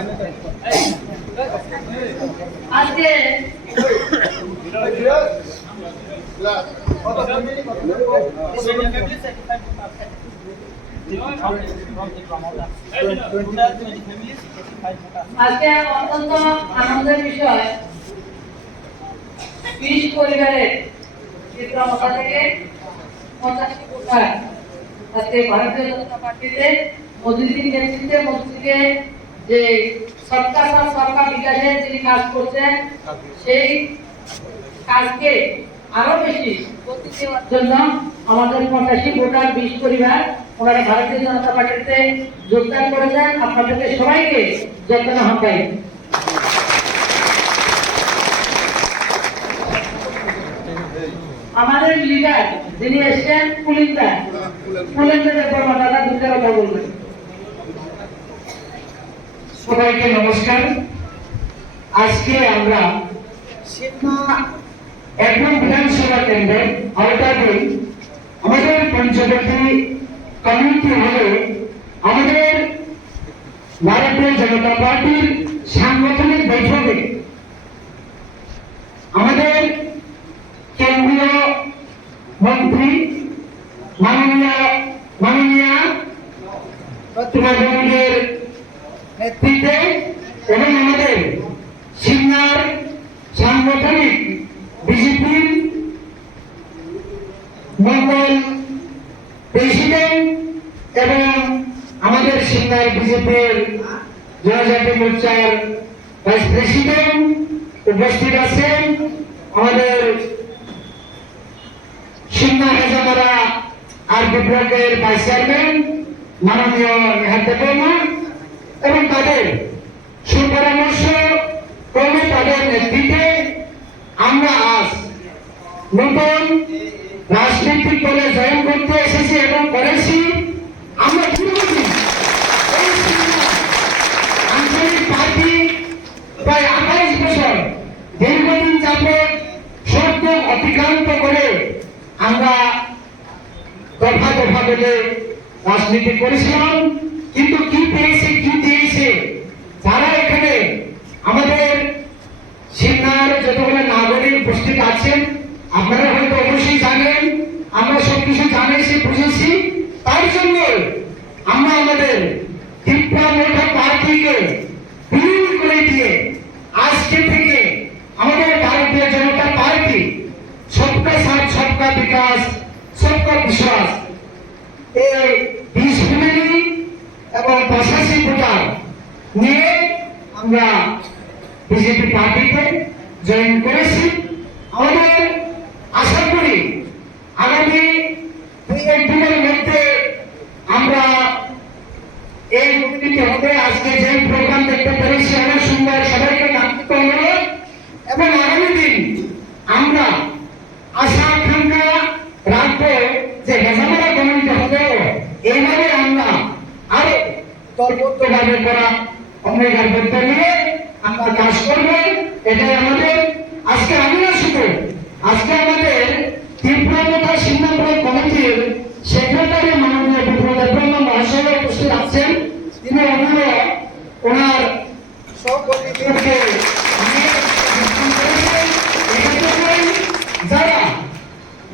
আজকে অত্যন্ত আনন্দের বিষয় 20 পরিবারের চিত্রমতা থেকে 85 কোটা আজকে ভারতীয় জনতা পার্টিতে মোদীজির নেতৃত্বে মোদীজিকে যে সরকার সরকার বিকাশের যিনি কাজ করছেন সেই কাজকে আরো বেশি গতি দেওয়ার জন্য আমাদের 85 ভোটার 20 পরিবার ওনারা ভারতীয় জনতা পার্টিতে যোগদান করেছেন। আপনাদেরকে সবাইকে যত্ন হবে। আমাদের লিডার যিনি এসেছেন পুলিশদার দাদা দুটো কথা বলবেন। সবাইকে নমস্কার। আজকে আমরা একদম বিধানসভা কেন্দ্রের আওতাধীন আমাদের পঞ্চবটী কমিউনিটি হলে আমাদের ভারতীয় জনতা পার্টির সাংগঠনিক বৈঠকে আমাদের কেন্দ্রীয় মন্ত্রী মাননীয় তৃণমূলের নেতৃত্বে এবং আমাদের সিনিয়র সাংগঠনিক বিজেপির মন্ডল প্রেসিডেন্ট এবং আমাদের সিনিয়র বিজেপির জনজাতি মোর্চার ভাইস প্রেসিডেন্ট উপস্থিত আছেন। আমাদের সিনিয়র হেজামারা আর বিপ্লবের ভাইস চেয়ারম্যান মাননীয় নেহাত দেববর্মা এবং তাদের সুপরামর্শ ক্রমে তাদের নেতৃত্বে আমরা আজ নতুন রাজনৈতিক দলে জয়েন করতে এসেছি এবং করেছি। আমরা আঞ্চলিক পার্টি প্রায় 28 বছর দীর্ঘদিন যাবৎ সত্য অতিক্রান্ত করে আমরা দফা দফা বলে রাজনীতি করেছিলাম, কিন্তু কি পেয়েছে কি দিয়েছে যারা এখানে আমাদের সিনিয়র যতগুলো নাগরিক উপস্থিত আছেন আপনারা হয়তো অবশ্যই জানেন, আমরা সবকিছু জানিয়েছি বুঝেছি। তার জন্য আমরা আমাদের ত্রিপুরা পার্টিকে বিলীন করে দিয়ে আজকে থেকে আমাদের ভারতীয় জনতা পার্টি সবকা সাথ সবকা বিকাশ সবকা বিশ্বাস এই 20 ফ্যামিলি এবং 85 ভোটার নিয়ে আমরা বিজেপি পার্টিতে জয়েন করেছি। আমাদের আশা করি আগামী 2-1 দিনের মধ্যে আমরা এই কমিটি হবে। আজকে যে প্রোগ্রাম দেখতে পেরেছি অনেক সুন্দর, সবাইকে নাগরিক অনুরোধ এবং আগামী দিন আমরা আশা আকাঙ্ক্ষা রাখবো যে হেজামারা কমিটি হলেও এইভাবে আমরা আরো দলবদ্ধভাবে করা অঙ্গীকারবদ্ধ নিয়ে আমরা কাজ করবো। এটাই আমাদের আজকে আমি না শুধু আজকে আমাদের ত্রিপুরা তথা সিংহপুর কমিটির সেক্রেটারি মাননীয় বিপ্লব দেববর্মা মহাশয় উপস্থিত আছেন। তিনি ওনার সহকর্মীদেরকে যারা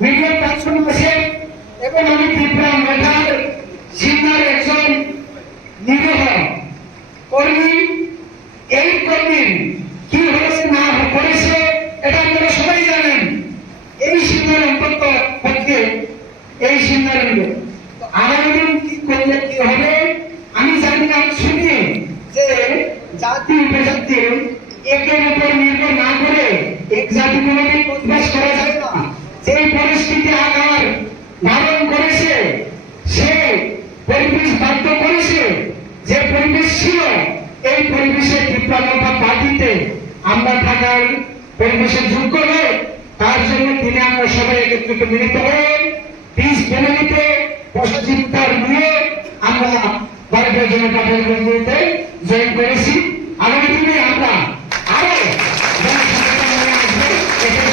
মিডিয়া প্ল্যাটফর্ম আছে এবং আমি ত্রিপুরা মেধার সিনিয়র একজন নিরীহ কর্মী, এই কর্মীর কি হয়েছে না করেছে এটা আপনারা সবাই জানেন। এই সিনিয়র অন্তত পক্ষে এই সিনিয়র মিলে আগামী দিন কি করলে কি হবে আমি জানি না। আমি শুনি যে জাতি উপজাতি একের উপর নির্ভর না করে এক জাতিগুলোকে প্রতিবাস করা যায় না। যে পরিস্থিতি আকার ধারণ করেছে, সে পরিবেশ বাধ্য করেছে, যে পরিবেশ ছিল এই পরিবেশে ত্রিপুরা পার্টিতে আমরা থাকার পরিবেশের যোগ্য নয়। তার জন্য তিনি আমরা সবাই একত্রিত মিলিত হয়ে 20 ফ্যামিলিতে পজিটিভতার নিয়ে আমরা ভারতীয় জনতা পার্টিতে জয়েন করেছি। আগামী দিনে আমরা আরো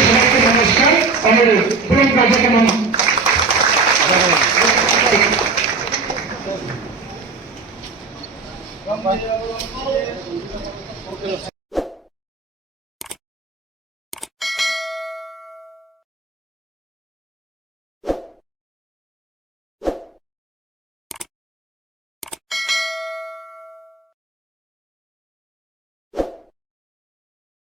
সবাইকে নমস্কার। আমাদের পুরো কার্যক্রম ধন্যবাদ।